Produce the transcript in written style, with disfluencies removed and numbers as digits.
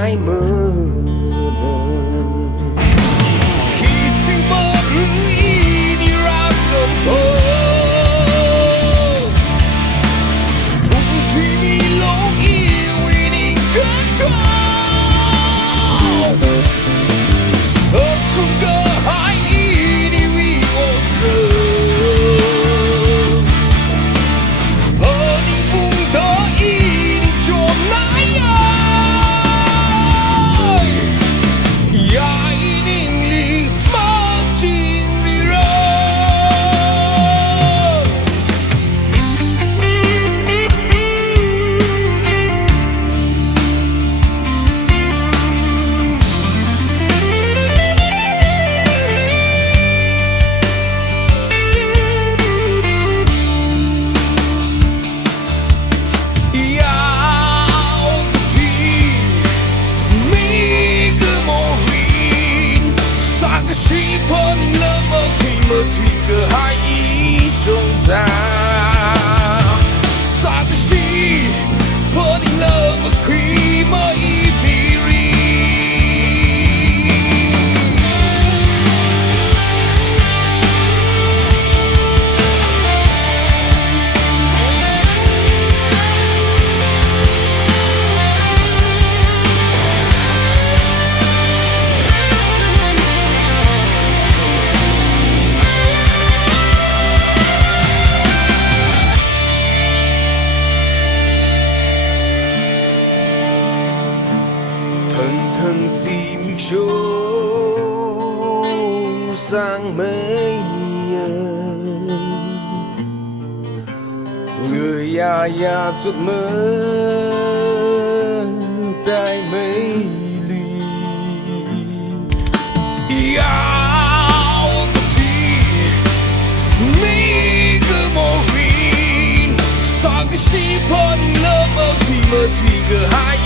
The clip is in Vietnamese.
hai mơ khi sinh mơ rưỡi đi ra sông thơ phụng thủy đi lối yêu winning control thật không cơ hai ý đi vì vô sự ở đi vùng thơ ý đi cho nãy ơi ya ý định lý mơ trình đi rơi mơ thủy cơ hai ý sông ra xa cái gì phơ tình lơ mơ khi mơ ý vì ri thân gì mi show sang mấy người ya chút mơ tai mấy ly áo thì mi cứ mồ rin sang cái gì phơi lơ mơ thì mơ thì cứ hai